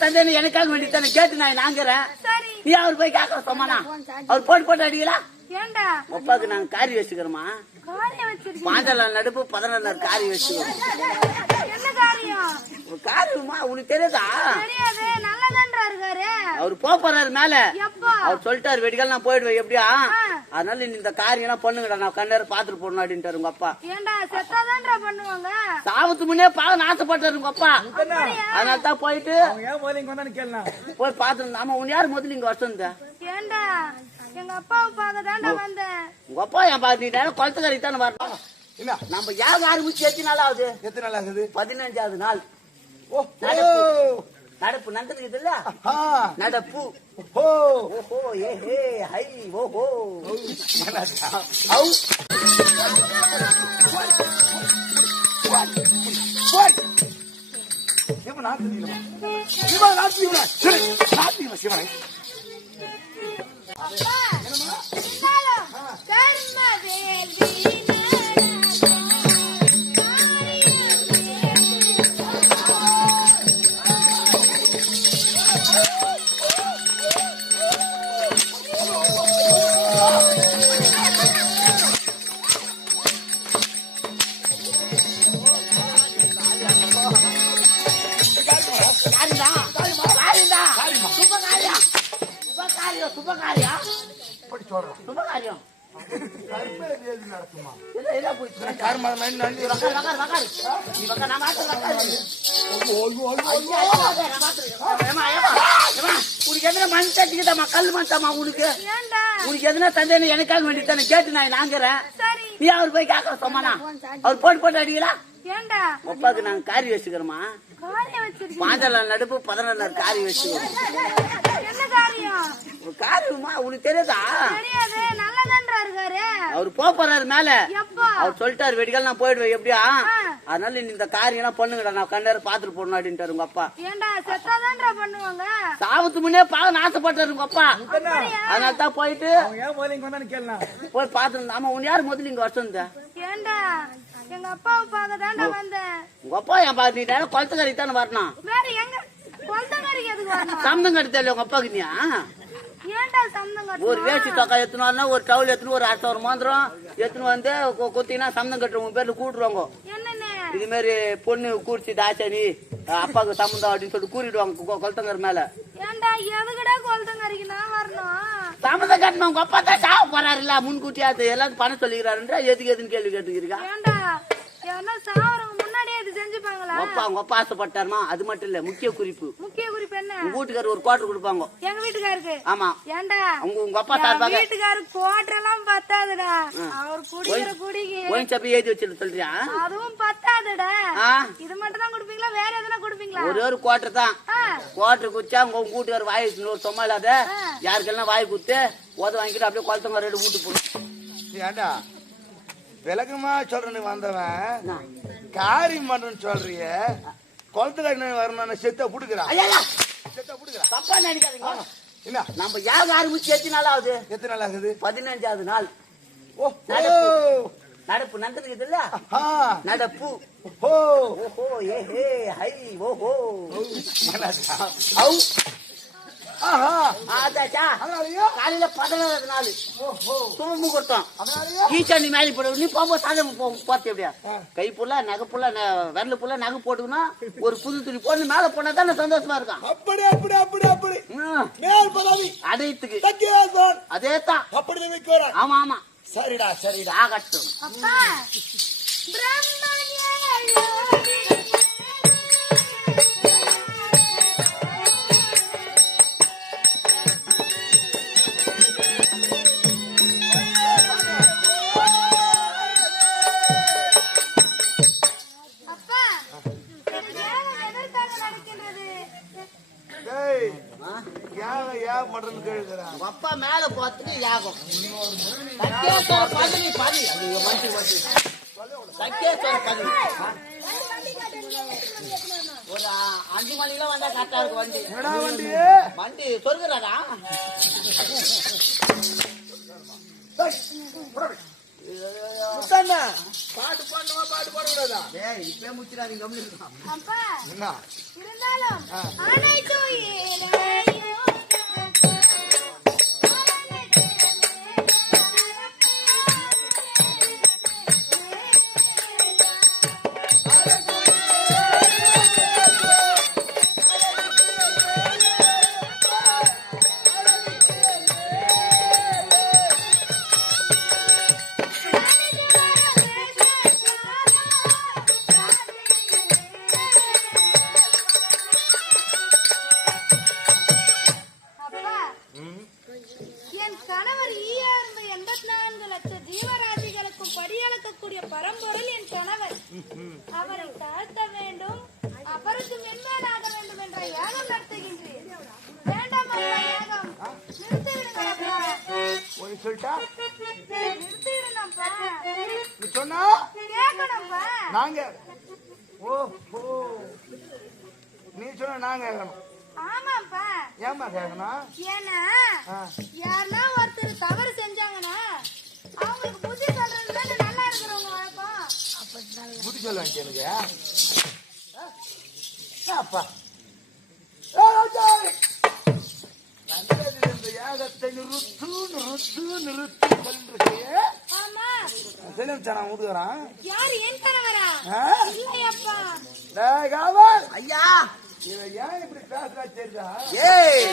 தந்தைன்னு எனக்காக வேண்டி தானே கேட்டு நான் நாங்கிறேன் சரி. நீ அவர் போய் கேட்க சொன்னானா? அவர் போட்டு போட்டு அடிக்கலா? ஏண்டா? அப்பாவுக்கு நாங்க காரி வச்சுக்கிறோமா காரியம் வச்சிருக்கீங்க. பாஞ்சல நடுப்பு பதினொன்று காரி என்ன காரியம்? உனக்கு தெரியாதா? தெரியாது நல்லதான்றா இருக்காரு. அவர் போக போறாரு மேல. எப்போ? அவர் சொல்லிட்டாரு வெடிக்கால் நான் போயிடுவேன் எப்படியா? அதனால நீ இந்த காரியம் எல்லாம் பண்ணுங்கடா நான் கண்ணேர பாத்துட்டு போடணும் அப்படின்ட்டாரு உங்க அப்பா. ஏண்டா செத்தாதான்றா பண்ணுவாங்க? சாவத்து முன்னே பாவம் ஆசைப்பட்டாரு உங்க அப்பா? அதனால தான் போயிட்டு போய் பாத்துருந்தா ஆமா உன் யாரு முதல்ல இங்க வச்சிருந்த ஏண்டா? எங்க அப்பாவை பார்க்க தாண்டா வந்தேன். உங்க அப்பா என் பாத்து நீ குளத்துக்கறி தானே வரணும்? என்ன நம்ம யாக ஆரம்பிச்சு எத்தனை நாள் ஆகுது எத்தனை நாள் ஆகுது? பதினஞ்சாவது நாள். ஓ நடப்பு. நடந்துருக்குது இல்ல ஆ நடப்பு. ஓ ஓஹோ ஏ ஹே ஹை ஓஹோ. சிவன்? சிவன் தீவிரமா, சிவனை. அப்பா, இருந்தாலும் ஏம்மா, உனக்கு எதுனா மண் தட்டிக்கிட்டமா? கல் மண்தாமா உனக்கு? உனக்கு எதுனா தந்தைன்னு எனக்காக வேண்டி தானே? கேட்டு நான் நாங்கிறேன் சரி. நீ அவர் போய் கேட்க சொன்னானா அவர் போட்டு போட்டு அடிக்கலா ஏண்டா? நாங்க காரி வச்சுக்கிறோமா? பாஞ்சல நடுப்பு பதினொன்று காரி வச்சுக்கிறோம். என்ன காரியம்? ஒரு காரியமா உனக்கு தெரியாதா? தெரியாது நல்லதான்றா இருக்காரு. அவர் போக போறாரு மேல. எப்போ? அவர் சொல்லிட்டாரு வெடிக்கால் நான் போயிடுவேன் எப்படியா? அதனால நீ இந்த காரியம் எல்லாம் பண்ணுங்கடா நான் கண்ணேர பாத்துட்டு போடணும் அப்படின்ட்டாரு உங்க அப்பா. ஏண்டா செத்தாதான்றா பண்ணுவாங்க? சாவத்து முன்னே பாவம் ஆசைப்பட்டாரு உங்க அப்பா? அதனால தான் போயிட்டு. போய் பாத்துருந்தா ஆமா உன் யாரு முதல்ல இங்க ஏண்டா? எங்க அப்பாவை பார்க்க தாண்டா வந்தேன். உங்க அப்பா என் பாத்து நீ குளத்துக்கறி தானே வரணும். வேற எங்க? கொல்தங்கரைக்கு எதுக்கு வரணும்? சம்பந்தம் கட்டி தெரியல உங்க அப்பாவுக்கு நீ ஒரு வேஷ்டி தொக்கா எத்தனை வரனா ஒரு டவுல் எத்தனை ஒரு அரை ஒரு மோந்திரம் எத்தனை வந்து கொத்தினா சம்பந்தம் கட்டுறவங்க பேர்ல கூட்டுருவாங்க இது மாதிரி பொண்ணு கூடிச்சு தாச்சானி அப்பாவுக்கு சம்பந்தம் அப்படின்னு சொல்லிட்டு கூறிடுவாங்க கொளத்தங்கர் மேல. எதுக்குடா கொல்தங்கரைக்கு நான் வரணும்? சம்மந்தம் கட்டணும் உங்க அப்பா தான் சாவ போறாரு முன்கூட்டியா அது எல்லாரும் பணம் சொல்லிக்கிறாருன்ற எதுக்கு எதுன்னு கேள்வி கேட்டுக்கிறீங்க யாருன்னா சாவறவங்க முன்னாடியே இது செஞ்சுப்பாங்களா? அப்பா உங்க அப்பா ஆசைப்பட்டாருமா? அது மட்டும் இல்ல முக்கிய குறிப்பு. முக்கிய குறிப்பு என்ன? உங்க வீட்டுக்காரர் ஒரு குவார்டர் கொடுப்பாங்க. எங்க வீட்டுக்காருக்கு? ஆமா. ஏண்டா? உங்க உங்க அப்பா சார்பாக வீட்டுக்காரு கோட்டெல்லாம் பத்தாதுடா. அவர் குடிக்கிற குடிக்கு. ஒயின் சப்பி ஏத்தி வச்சிரு சொல்றியா? அதுவும் பத்தாதுடா. இது மட்டும் தான் குடுப்பீங்களா? வேற எதுனா குடுப்பீங்களா? ஒரே ஒரு குவார்டர் தான். குவார்டர் குச்சா உங்க உங்க வீட்டுக்காரர் வாய் இன்னொரு சும்மா இல்லாத யாருக்கெல்லாம் வாய் குத்து உத வாங்கிட்டு அப்படியே குளத்தங்க ரெண்டு வீட்டு போடும் ஏன்டா விலகமா சொல்றேன்னு வந்தவன் காரியம் பண்றேன்னு சொல்றிய குளத்துல வரணும் செத்த புடுக்குறான். செத்த புடுக்குறான். தப்பா நினைக்காதீங்க. என்ன? நம்ம யாக ஆரம்பிச்சு எத்தனை நாள் ஆகுது? எத்தனை நாள் ஆகுது? பதினஞ்சாவது நாள். ஓ நடப்பு. ஓ. நடந்துருக்குது இல்ல ஆ. நடப்பு. ஓ ஓஹோ ஏ ஹே ஹை ஓஹோ. காலையில பதினோராவது நாள். ஓஹோ. சும முகூர்த்தம் ஈச்சாண்டி மேலே போட. நீ போகும்போது சாதம் பார்த்து எப்படியா? கை புள்ள நகை புள்ள ந- விரல் புள்ள நகை போட்டுக்கணும். ஒரு புது துணி போட்டு மேல போனா தானே சந்தோஷமா இருக்கான் அப்படி அப்படி அப்படி அப்படி. மேல் பதவி. அடையத்துக்கு. அதே தான் அப்படி ஆமா ஆமா. சரிடா சரிடா. ஆகட்டும். அப்பா கேட்கிறான் உங்க அப்பா மேல பார்த்துட்டு யாகம் பதி சக்கேஸ்வர ஒரு அஞ்சு மணிக்கெல்லாம் வந்தா கரெக்டா இருக்கும் வண்டி. வண்டி? வண்டி சொருகுறாடா பாட்டு பாடணுமா பாட்டு பாடக்கூடாதா. அப்பா என்ன? நாங்க ஓ ஓ நீ சொன்னா நாங்க கேட்கணும். ஆமாப்பா. ஏமா கேட்கணும்? ஏன்னா. யாருன்னா ஒருத்தர் தவறு செஞ்சாங்கன்னா அவங்களுக்கு புத்தி சொல்றது தானே நல்லா இருக்கிறவங்க வழக்கம். புத்தி எனக்கு. ஆ? அப்பா யாகத்தை நிறுத்து நிறுத்து நிறுத்து சொல்றே ஆமா. செல்லம் யாரு கணவரா? இல்லையப்பா. டேய் காவல். ஐயா. இவன் ஏன் இப்படி பேசுறா தெரியுதா? ஏய்.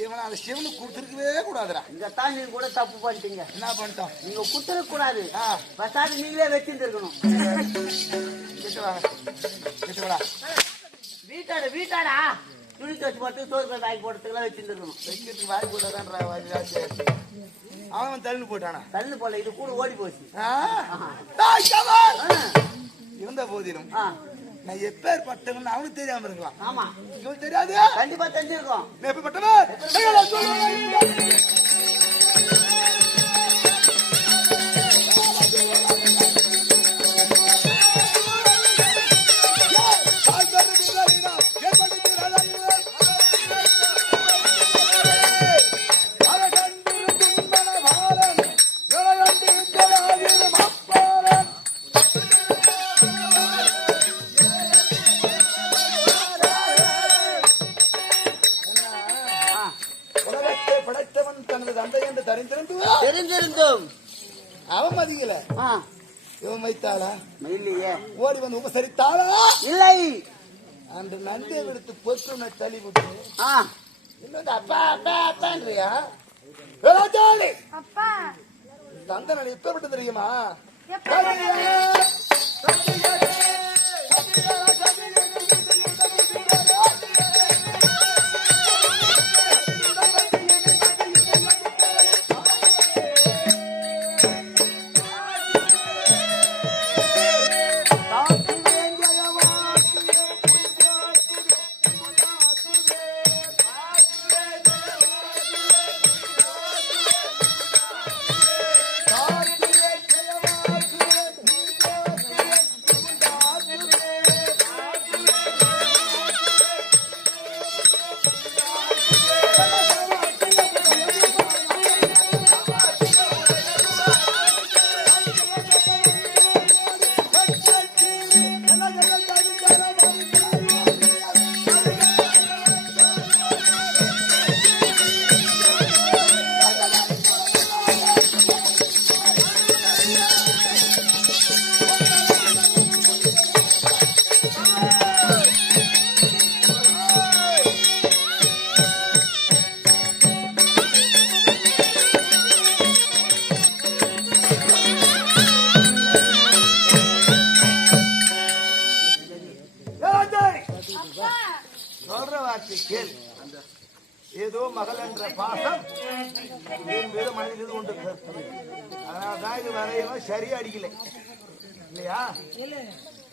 இவனை அந்த சிவனுக்கு கொடுத்துருக்கவே கூடாதுடா. இங்க தான் நீங்க கூட தப்பு பண்ணிட்டீங்க. என்ன பண்ணிட்டோம்? நீங்க குத்துற கூடாது. பசாது நீங்களே வச்சிருந்துருக்கணும். வாங்க வீட்டாட வீட்டாடா. துணி துவச்சு போட்டு சோறு கட்டு ஆக்கி போடுறதுக்கெல்லாம் வச்சிருந்துருக்கணும். வைக்கிறதுக்கு போட்டாதான் வாஜி அவன் தள்ளி போட்டானா தள்ளு போல இது கூட ஓடி போச்சு. இருந்த போதிலும் நான் எப்பேற்பட்டவன் அவனுக்கு தெரியாம இருக்கலாம். ஆமா. இவனுக்கு தெரியாது? கண்டிப்பா தெரிஞ்சிருக்கோம். எப்பேற்பட்டவன் தெரிஞ்சிருந்தோம் அவன் மதிக்கல. இவன் வைத்தாளா இல்லையே ஓடி வந்து உபசரித்தாளா? இல்லை. அன்று நந்தியை விடுத்து பொற்று தள்ளி விட்டு ஆ, இன்னொரு அப்பா அப்பா அப்பான்றியா? ராஜாளி! அப்பா. தந்தனன் இப்ப விட்டு தெரியுமா?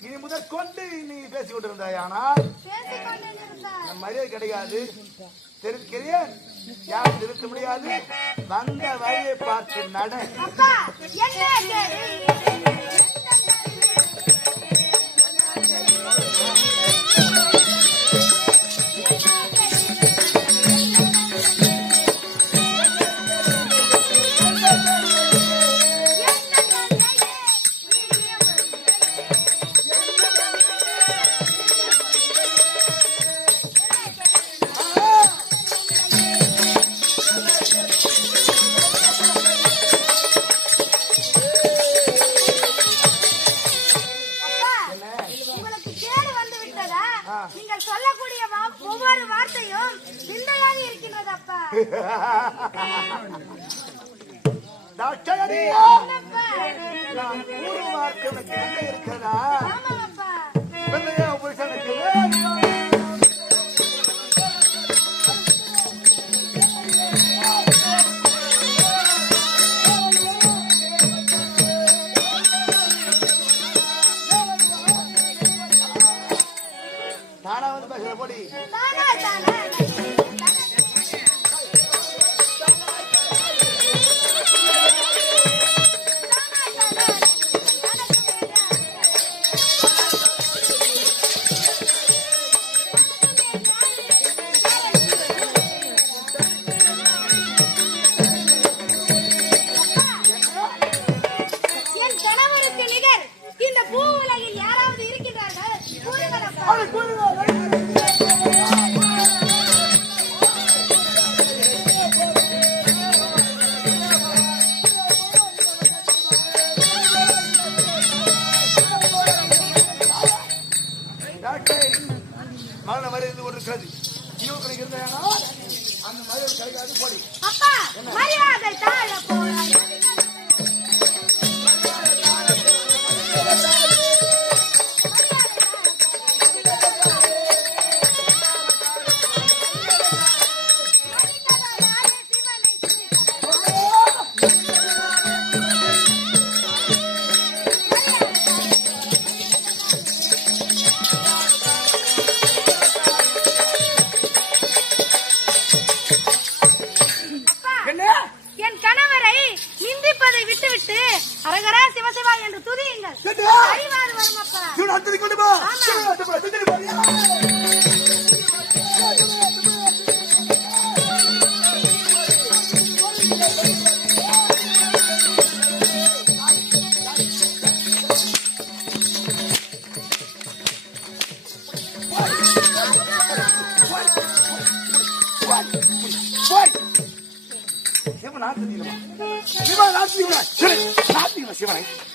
இனி முதல் கொண்டு நீ பேசிக் கொண்டிருந்தாய் ஆனால் மரியாதை கிடையாது. தெரிவிக்கிறியா யாரும் திருத்த முடியாது. வந்த வழியை பார்த்து நட. நான் கூறு morning.